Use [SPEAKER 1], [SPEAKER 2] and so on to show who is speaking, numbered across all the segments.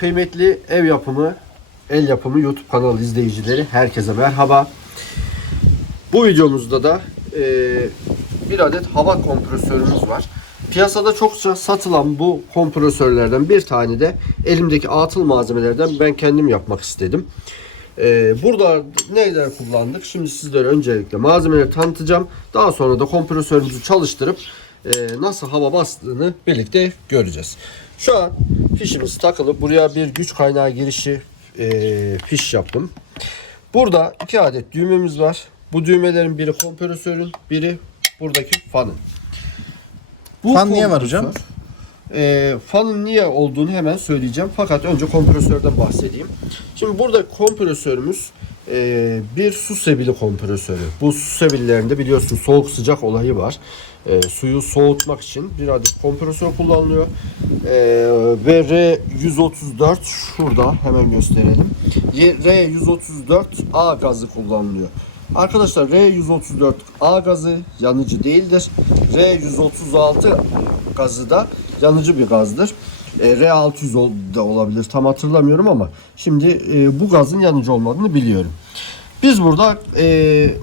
[SPEAKER 1] Kıymetli ev yapımı, el yapımı YouTube kanalı izleyicileri herkese merhaba. Bu videomuzda da e, bir adet hava kompresörümüz var. Piyasada çokça satılan bu kompresörlerden bir tane de elimdeki atıl malzemelerden ben kendim yapmak istedim. E, burada neler kullandık? Şimdi sizlere öncelikle malzemeleri tanıtacağım. Daha sonra da kompresörümüzü çalıştırıp e, nasıl hava bastığını birlikte göreceğiz. Şu an fişimiz takılı. Buraya bir güç kaynağı girişi e, fiş yaptım. Burada iki adet düğmemiz var. Bu düğmelerin biri kompresörün, biri buradaki fanın. Bu
[SPEAKER 2] Fan niye var hocam?
[SPEAKER 1] E, fanın niye olduğunu hemen söyleyeceğim. Fakat önce kompresörden bahsedeyim. Şimdi burada kompresörümüz e, bir su sebili kompresörü. Bu su sebillerinde biliyorsun soğuk sıcak olayı var. E, suyu soğutmak için bir adet kompresör kullanılıyor. E, ve R134 şurada hemen gösterelim. Y- R134A gazı kullanılıyor. Arkadaşlar R134A gazı yanıcı değildir. R136 gazı da yanıcı bir gazdır. E, R600 ol- da olabilir tam hatırlamıyorum ama şimdi e, bu gazın yanıcı olmadığını biliyorum. Biz burada e,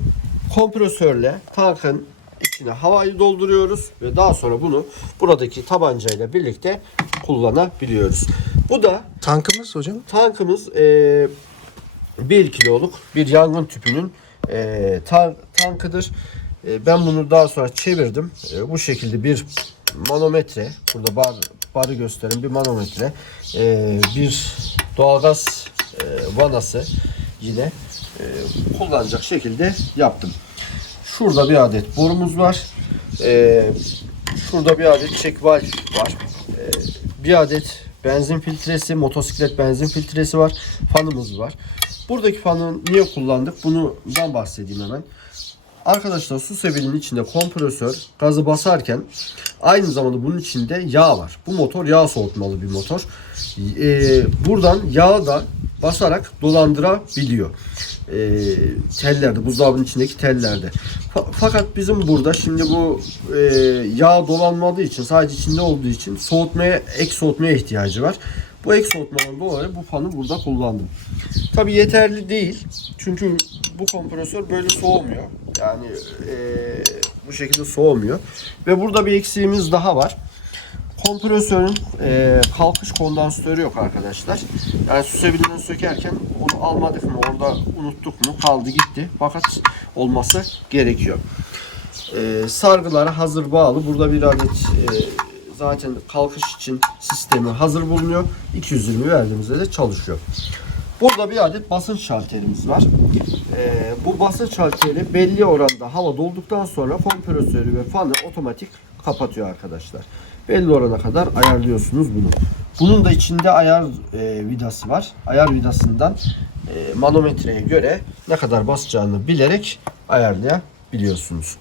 [SPEAKER 1] kompresörle tankın içine havayı dolduruyoruz ve daha sonra bunu buradaki tabancayla birlikte kullanabiliyoruz. Bu da
[SPEAKER 2] Tankımız hocam.
[SPEAKER 1] tankımız e, 1 kiloluk bir yangın tüpünün e, tan- tankıdır. E, ben bunu daha sonra çevirdim. E, bu şekilde bir manometre, burada bar, barı gösteren bir manometre, e, bir doğalgaz e, vanası yine e, kullanacak şekilde yaptım. Şurada bir adet borumuz var. E, şurada bir adet çek valv var. E, bir adet benzin filtresi, motosiklet benzin filtresi var. Fanımız var. Buradaki fanı niye kullandık? Bundan bahsedeyim hemen. Arkadaşlar su sebilinin içinde kompresör gazı basarken aynı zamanda bunun içinde yağ var. Bu motor yağ soğutmalı bir motor. Ee, buradan yağı da basarak dolandırabiliyor. Ee, tellerde, buzdolabının içindeki tellerde. Fa- fakat bizim burada şimdi bu e, yağ dolanmadığı için sadece içinde olduğu için soğutmaya, ek soğutmaya ihtiyacı var. Bu ek soğutmadan dolayı bu fanı burada kullandım. Tabi yeterli değil. Çünkü bu kompresör böyle soğumuyor. Yani eee, bu şekilde soğumuyor. Ve burada bir eksiğimiz daha var. Kompresörün eee, kalkış kondansatörü yok arkadaşlar. Yani su sebilinden sökerken onu almadık mı orada unuttuk mu kaldı gitti. Fakat olması gerekiyor. Eee sargılara hazır bağlı. Burada bir adet eee, zaten kalkış için sistemi hazır bulunuyor. 220 verdiğimizde de çalışıyor. Burada bir adet basınç şalterimiz var. Ee, bu basınç şalteri belli oranda hava dolduktan sonra kompresörü ve fanı otomatik kapatıyor arkadaşlar. Belli orana kadar ayarlıyorsunuz bunu. Bunun da içinde ayar e, vidası var. Ayar vidasından e, manometreye göre ne kadar basacağını bilerek ayarlayabiliyorsunuz.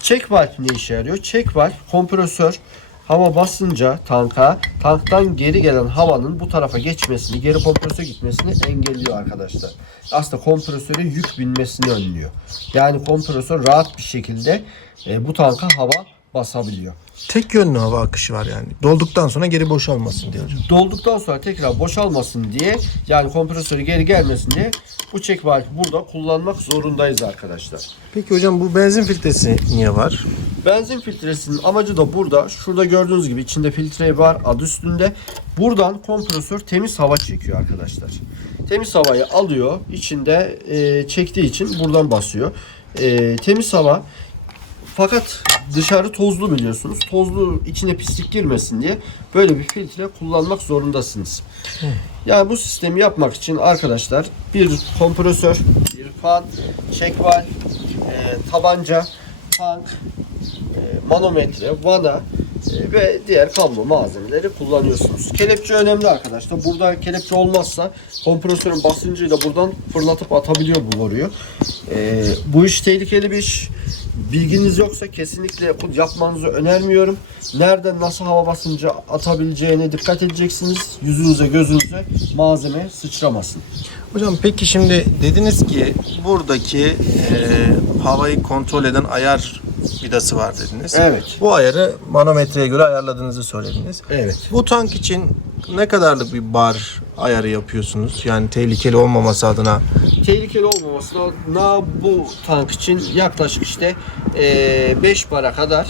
[SPEAKER 1] Check valve ne işe yarıyor? Check valve kompresör hava basınca tanka tanktan geri gelen havanın bu tarafa geçmesini, geri kompresöre gitmesini engelliyor arkadaşlar. Aslında kompresöre yük binmesini önlüyor. Yani kompresör rahat bir şekilde e, bu tanka hava basabiliyor.
[SPEAKER 2] Tek yönlü hava akışı var yani. Dolduktan sonra geri boşalmasın diye hocam.
[SPEAKER 1] Dolduktan sonra tekrar boşalmasın diye yani kompresörü geri gelmesin diye bu çek burada kullanmak zorundayız arkadaşlar.
[SPEAKER 2] Peki hocam bu benzin filtresi niye var?
[SPEAKER 1] Benzin filtresinin amacı da burada. Şurada gördüğünüz gibi içinde filtre var adı üstünde. Buradan kompresör temiz hava çekiyor arkadaşlar. Temiz havayı alıyor. içinde e, çektiği için buradan basıyor. E, temiz hava fakat dışarı tozlu biliyorsunuz. Tozlu içine pislik girmesin diye böyle bir filtre kullanmak zorundasınız. Yani bu sistemi yapmak için arkadaşlar bir kompresör, bir fan, çek valv, e, tabanca, tank, manometre, vana e, ve diğer kablo malzemeleri kullanıyorsunuz. Kelepçe önemli arkadaşlar. Burada kelepçe olmazsa kompresörün basıncıyla buradan fırlatıp atabiliyor bu boruyu. E, bu iş tehlikeli bir iş. Bilginiz yoksa kesinlikle yapmanızı önermiyorum. Nereden nasıl hava basıncı atabileceğine dikkat edeceksiniz. Yüzünüze gözünüze malzeme sıçramasın.
[SPEAKER 2] Hocam peki şimdi dediniz ki buradaki e, havayı kontrol eden ayar vidası var dediniz.
[SPEAKER 1] Evet.
[SPEAKER 2] Bu ayarı manometreye göre ayarladığınızı söylediniz.
[SPEAKER 1] Evet.
[SPEAKER 2] Bu tank için ne kadarlık bir bar ayarı yapıyorsunuz? Yani tehlikeli olmaması adına.
[SPEAKER 1] Tehlikeli olmaması adına bu tank için yaklaşık işte 5 bara kadar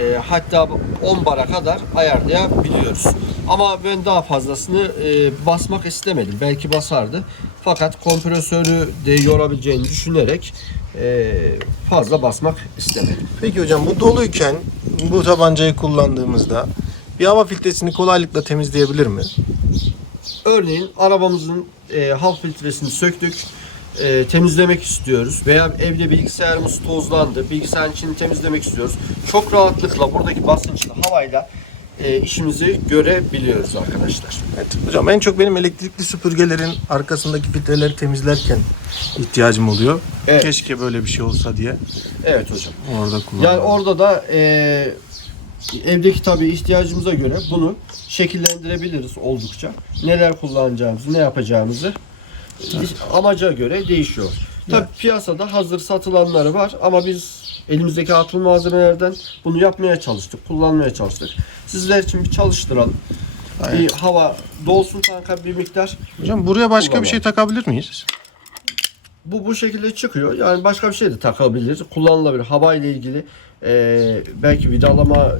[SPEAKER 1] e, hatta 10 bara kadar ayarlayabiliyoruz. Ama ben daha fazlasını e, basmak istemedim. Belki basardı. Fakat kompresörü de yorabileceğini düşünerek e, fazla basmak istemedim.
[SPEAKER 2] Peki hocam bu doluyken bu tabancayı kullandığımızda bir hava filtresini kolaylıkla temizleyebilir mi?
[SPEAKER 1] Örneğin arabamızın e, hava filtresini söktük. e, temizlemek istiyoruz veya evde bilgisayarımız tozlandı. Bilgisayarın içini temizlemek istiyoruz. Çok rahatlıkla buradaki basınçlı havayla e, işimizi görebiliyoruz arkadaşlar.
[SPEAKER 2] Evet. Hocam en çok benim elektrikli süpürgelerin arkasındaki filtreleri temizlerken ihtiyacım oluyor.
[SPEAKER 1] Evet.
[SPEAKER 2] Keşke böyle bir şey olsa diye
[SPEAKER 1] Evet hocam.
[SPEAKER 2] orada kullanıyorum.
[SPEAKER 1] Yani orada da e, evdeki tabii ihtiyacımıza göre bunu şekillendirebiliriz oldukça. Neler kullanacağımızı, ne yapacağımızı e, amaca göre değişiyor. Tabii piyasada hazır satılanları var ama biz elimizdeki atıl malzemelerden bunu yapmaya çalıştık, kullanmaya çalıştık. Sizler için bir çalıştıralım. Bir hava dolsun tanka bir miktar.
[SPEAKER 2] Hocam buraya başka bir şey takabilir miyiz?
[SPEAKER 1] Bu bu şekilde çıkıyor. Yani başka bir şey de takabilir. Kullanılabilir. Hava ile ilgili e, belki vidalama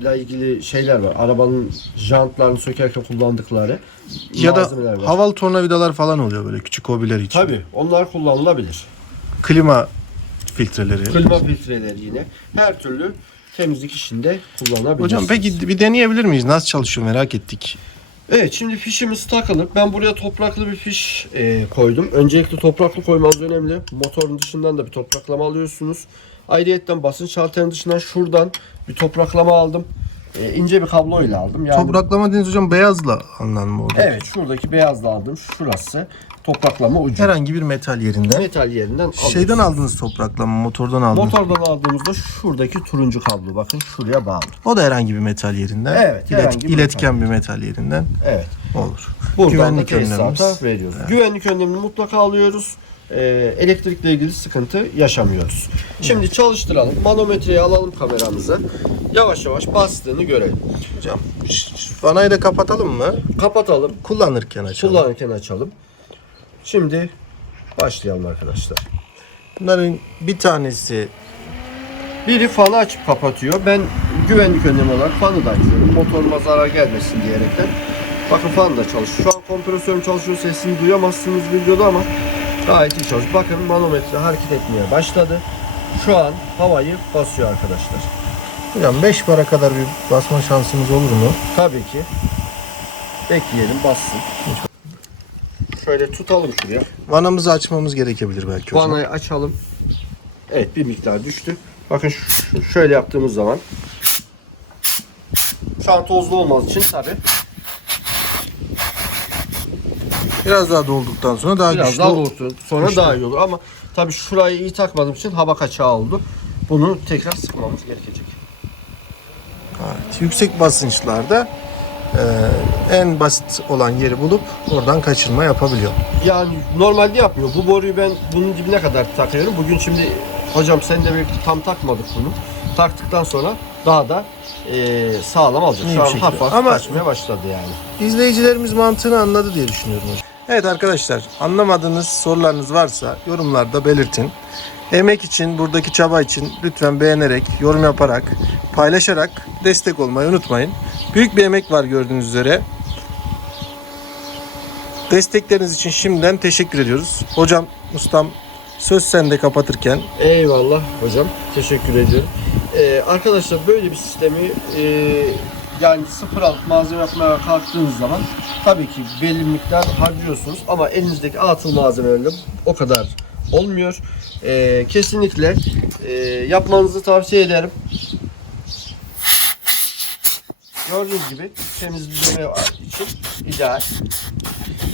[SPEAKER 1] ile ilgili şeyler var. Arabanın jantlarını sökerken kullandıkları
[SPEAKER 2] Ya da
[SPEAKER 1] var.
[SPEAKER 2] havalı tornavidalar falan oluyor böyle küçük hobiler için.
[SPEAKER 1] Tabii onlar kullanılabilir.
[SPEAKER 2] Klima filtreleri.
[SPEAKER 1] Klima filtreleri yine her türlü temizlik işinde kullanabilir.
[SPEAKER 2] Hocam peki bir deneyebilir miyiz? Nasıl çalışıyor merak ettik.
[SPEAKER 1] Evet şimdi fişimiz takılı. Ben buraya topraklı bir fiş e, koydum. Öncelikle topraklı koymanız önemli. Motorun dışından da bir topraklama alıyorsunuz. Ayrıyetten basınç halterinin dışından şuradan bir topraklama aldım. E, ince bir kabloyla aldım. Yani,
[SPEAKER 2] Topraklama dediğiniz hocam beyazla anlamı orada.
[SPEAKER 1] Evet şuradaki beyazla aldım. Şurası topraklama ucu.
[SPEAKER 2] Herhangi bir metal yerinden.
[SPEAKER 1] Metal yerinden alıyorsunuz.
[SPEAKER 2] Şeyden aldınız topraklama, motordan aldınız.
[SPEAKER 1] Motordan aldığımızda şuradaki turuncu kablo bakın şuraya bağlı.
[SPEAKER 2] O da herhangi bir metal yerinden.
[SPEAKER 1] Evet,
[SPEAKER 2] İlet-
[SPEAKER 1] bir
[SPEAKER 2] iletken bir metal yerinden
[SPEAKER 1] Evet.
[SPEAKER 2] olur.
[SPEAKER 1] Buradan
[SPEAKER 2] Güvenlik
[SPEAKER 1] da
[SPEAKER 2] önlemimiz.
[SPEAKER 1] veriyoruz. Güvenlik önlemini mutlaka alıyoruz. Ee, elektrikle ilgili sıkıntı yaşamıyoruz. Şimdi çalıştıralım. Manometreyi alalım kameramıza. Yavaş yavaş bastığını görelim.
[SPEAKER 2] Hocam vanayı da kapatalım mı?
[SPEAKER 1] Kapatalım.
[SPEAKER 2] Kullanırken açalım.
[SPEAKER 1] Kullanırken açalım. Şimdi başlayalım arkadaşlar.
[SPEAKER 2] Bunların bir tanesi
[SPEAKER 1] Biri fanı açıp kapatıyor. Ben güvenlik önlemi olarak fanı da açıyorum. Motoruma zarar gelmesin diyerekten. Bakın fan da çalışıyor. Şu an kompresörüm çalışıyor. Sesini duyamazsınız videoda ama gayet iyi çalışıyor. Bakın manometre hareket etmeye başladı. Şu an havayı basıyor arkadaşlar.
[SPEAKER 2] hocam 5 para kadar bir basma şansımız olur mu?
[SPEAKER 1] Tabii ki. Bekleyelim bassın. Şöyle tutalım şuraya.
[SPEAKER 2] Vanamızı açmamız gerekebilir belki hocam.
[SPEAKER 1] Vanayı açalım. Evet bir miktar düştü. Bakın şöyle yaptığımız zaman şu an tozlu olmaz için tabi
[SPEAKER 2] Biraz daha dolduktan sonra daha
[SPEAKER 1] biraz
[SPEAKER 2] güçlü
[SPEAKER 1] daha olursun. Sonra
[SPEAKER 2] güçlü.
[SPEAKER 1] daha iyi olur ama tabi şurayı iyi takmadığım için hava kaçağı oldu. Bunu tekrar sıkmamız gerekecek.
[SPEAKER 2] Evet, yüksek basınçlarda e, en basit olan yeri bulup oradan kaçırma yapabiliyor.
[SPEAKER 1] Yani normalde yapmıyor. Bu boruyu ben bunun dibine kadar takıyorum. Bugün şimdi hocam sen de belki tam takmadık bunu. Taktıktan sonra daha da e, sağlam alacak.
[SPEAKER 2] İyi
[SPEAKER 1] Şu an hafif hafif
[SPEAKER 2] Ama-
[SPEAKER 1] kaçmaya başladı yani.
[SPEAKER 2] İzleyicilerimiz mantığını anladı diye düşünüyorum. hocam. Evet arkadaşlar anlamadığınız sorularınız varsa yorumlarda belirtin. Emek için, buradaki çaba için lütfen beğenerek, yorum yaparak, paylaşarak destek olmayı unutmayın. Büyük bir emek var gördüğünüz üzere. Destekleriniz için şimdiden teşekkür ediyoruz. Hocam, ustam söz sende kapatırken
[SPEAKER 1] Eyvallah hocam. Teşekkür ediyorum. Ee, arkadaşlar böyle bir sistemi e, yani sıfır alıp malzeme yapmaya kalktığınız zaman tabii ki belli miktar harcıyorsunuz ama elinizdeki atıl malzemelerle o kadar olmuyor. Ee, kesinlikle e, yapmanızı tavsiye ederim. Gördüğünüz gibi temizleme için ideal.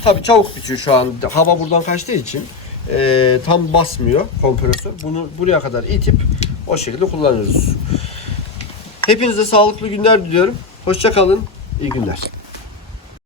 [SPEAKER 1] Tabii çabuk bitiyor şu an. Hava buradan kaçtığı için e, tam basmıyor kompresör. Bunu buraya kadar itip o şekilde kullanıyoruz. Hepinize sağlıklı günler diliyorum. Hoşça kalın. İyi günler.